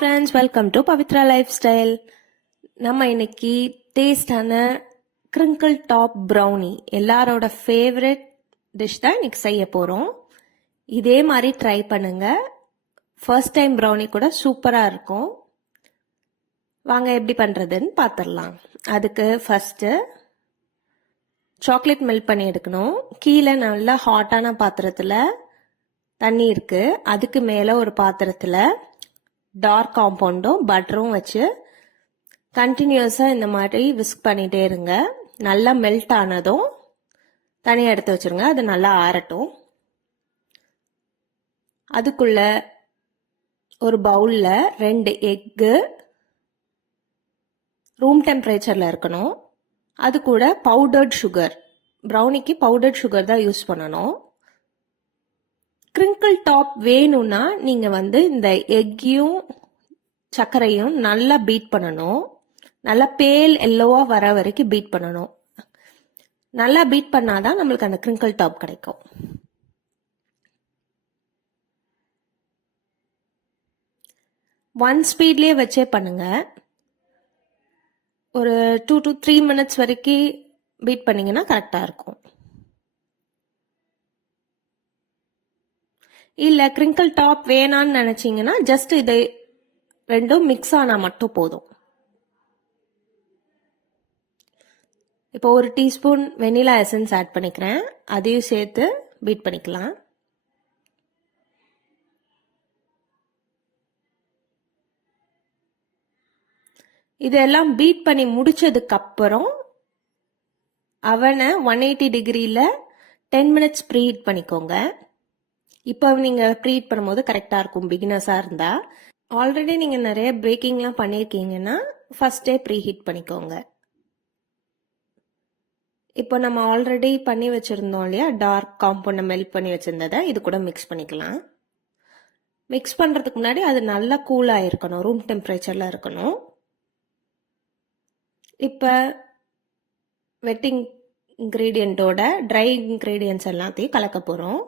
Friends, welcome to Pavithra life style. நம்ம இன்னைக்கு டேஸ்டான கிரிங்கிள் டாப் ப்ரௌனி, எல்லாரோட ஃபேவரட் டிஷ் தான் இன்னைக்கு செய்ய போகிறோம். இதே மாதிரி ட்ரை பண்ணுங்க. ஃபர்ஸ்ட் டைம் ப்ரௌனி கூட சூப்பராக இருக்கும். வாங்க எப்படி பண்ணுறதுன்னு பார்த்துடலாம். அதுக்கு ஃபஸ்ட்டு சாக்லேட் மெல்ட் பண்ணி எடுக்கணும். கீழே நல்லா ஹாட்டான பாத்திரத்தில் தண்ணி இருக்குது. அதுக்கு மேலே ஒரு பாத்திரத்தில் டார்க் காம்பவுண்டும் பட்டரும் வச்சு கண்டினியூஸாக இந்த மாதிரி விஸ்க் பண்ணிகிட்டே இருங்க. நல்லா மெல்ட் ஆனதும் தனியாக எடுத்து வச்சுருங்க. அது நல்லா ஆறட்டும். அதுக்குள்ள ஒரு பவுலில் 2 எக்கு ரூம் டெம்பரேச்சரில் இருக்கணும். அது கூட பவுடர்ட் சுகர், ப்ரௌனிக்கு பவுடர்ட் சுகர் தான் யூஸ் பண்ணணும். கிரிங்கிள் டாப் வேணும்னா நீங்கள் இந்த எக்கையும் சர்க்கரையும் நல்லா பீட் பண்ணணும். நல்லா பேல் எல்லோவா வர வரைக்கும் பீட் பண்ணணும். நல்லா பீட் பண்ணாதான் நம்மளுக்கு அந்த கிரிங்கிள் டாப் கிடைக்கும். ஒன் ஸ்பீட்லேயே வச்சே பண்ணுங்க. ஒரு 2 to 3 minutes வரைக்கும் பீட் பண்ணிங்கன்னா கரெக்டாக இருக்கும். இல்லை கிரிங்கிள் டாப் வேணான்னு நினச்சிங்கன்னா ஜஸ்ட் இது ரெண்டும் மிக்ஸ் ஆனால் மட்டும் போதும். இப்போ 1 டீஸ்பூன் வெனிலா எசன்ஸ் ஆட் பண்ணிக்கிறேன். அதையும் சேர்த்து பீட் பண்ணிக்கலாம். இதெல்லாம் பீட் பண்ணி முடிச்சதுக்கு அப்புறம் அவனை 180 டிகிரியில் 10 minutes ப்ரீஹீட் பண்ணிக்கோங்க. இப்போ நீங்கள் ப்ரீஹீட் பண்ணும்போது கரெக்டாக இருக்கும் பிகினர்ஸாக இருந்தால். ஆல்ரெடி நீங்கள் நிறைய பேக்கிங்லாம் பண்ணியிருக்கீங்கன்னா ஃபஸ்ட்டே ப்ரீஹீட் பண்ணிக்கோங்க. இப்போ நம்ம ஆல்ரெடி பண்ணி வச்சுருந்தோம் இல்லையா, டார்க் காம்பவுண்டை மெல்ட் பண்ணி வச்சுருந்ததை இது கூட மிக்ஸ் பண்ணிக்கலாம். மிக்ஸ் பண்ணுறதுக்கு முன்னாடி அது நல்லா கூலாக இருக்கணும், ரூம் டெம்பரேச்சரில் இருக்கணும். இப்போ வெட்டிங் இன்க்ரீடியண்ட்டோட ட்ரை இன்க்ரீடியன்ட்ஸ் எல்லாத்தையும் கலக்க போகிறோம்.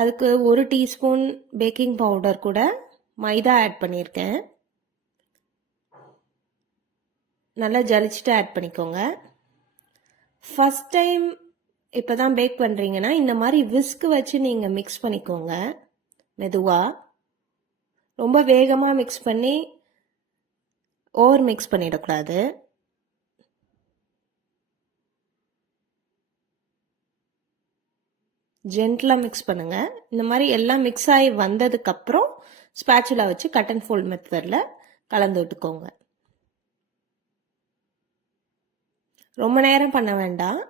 அதுக்கு 1 டீஸ்பூன் பேக்கிங் பவுடர் கூட மைதா ஆட் பண்ணியிருக்கேன். நல்லா ஜலிச்சுட்டு ஆட் பண்ணிக்கோங்க. ஃபஸ்ட் டைம் இப்போ தான் பேக் பண்ணுறீங்கன்னா இந்த மாதிரி விஸ்க் வச்சு நீங்கள் மிக்ஸ் பண்ணிக்கோங்க மெதுவாக. ரொம்ப வேகமாக மிக்ஸ் பண்ணி ஓவர் மிக்ஸ் பண்ணிடக்கூடாது. ஜென்டலாக மிக்ஸ் பண்ணுங்க. இந்த மாதிரி எல்லாம் மிக்ஸ் ஆகி வந்ததுக்கப்புறம் ஸ்பேச்சுலா வச்சு கட் அண்ட் ஃபோல்ட் மெத்தடில் கலந்து விட்டுக்கோங்க. ரொம்ப நேரம் பண்ண வேண்டாம்,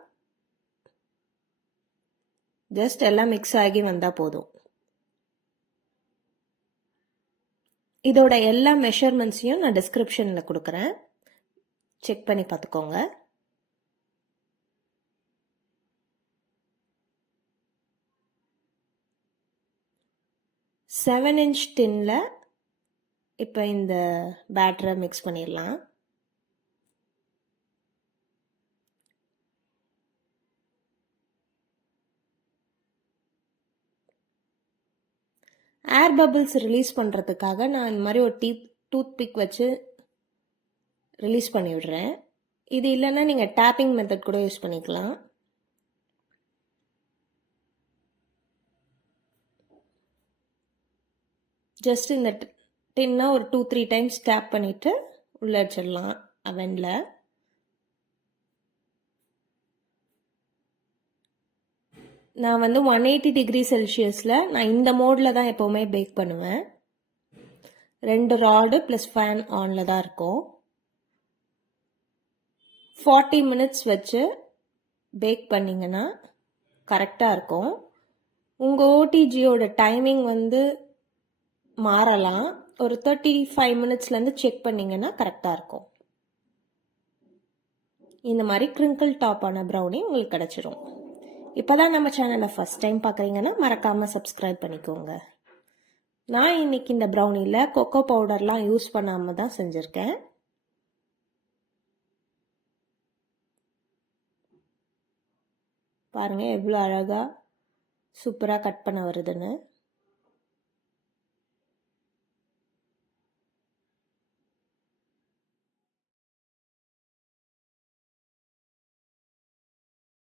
ஜஸ்ட் எல்லாம் மிக்ஸ் ஆகி வந்தால் போதும். இதோட எல்லா மெஷர்மெண்ட்ஸையும் நான் டிஸ்கிரிப்ஷனில் கொடுக்குறேன், செக் பண்ணி பார்த்துக்கோங்க. செவன் இன்ச் டின்ல இப்போ இந்த பேட்டரை மிக்ஸ் பண்ணிடலாம். ஏர் பபிள்ஸ் ரிலீஸ் பண்ணுறதுக்காக நான் இந்த மாதிரி ஒரு டூத் பிக் வச்சு ரிலீஸ் பண்ணி விடுறேன். இது இல்லைன்னா நீங்கள் டேப்பிங் மெத்தட் கூட யூஸ் பண்ணிக்கலாம். ஜஸ்ட் இந்த டின்னா ஒரு 2-3 டைம்ஸ் டேப் பண்ணிவிட்டு உள்ளே வச்சிடலாம் அவனில். நான் 180 டிகிரி செல்சியஸில் நான் இந்த மோடில் தான் எப்போவுமே பேக் பண்ணுவேன். 2 ராடு ப்ளஸ் ஃபேன் ஆனில் தான் இருக்கும். 40 minutes வச்சு பேக் பண்ணிங்கன்னா கரெக்டாக இருக்கும். உங்கள் ஓடிஜியோட டைமிங் மாறலாம். ஒரு 35 minutesலேருந்து செக் பண்ணிங்கன்னா கரெக்டாக இருக்கும். இந்த மாதிரி கிரிங்கிள் டாப்பான ப்ரௌனி உங்களுக்கு கிடச்சிரும். இப்போ தான் நம்ம சேனலை ஃபஸ்ட் டைம் பார்க்குறீங்கன்னா மறக்காமல் சப்ஸ்கிரைப் பண்ணிக்கோங்க. நான் இன்னைக்கு இந்த ப்ரௌனியில் கொக்கோ பவுடர்லாம் யூஸ் பண்ணாமல் தான் செஞ்சுருக்கேன். பாருங்கள் எவ்வளோ அழகாக சூப்பராக கட் பண்ண வருதுன்னு.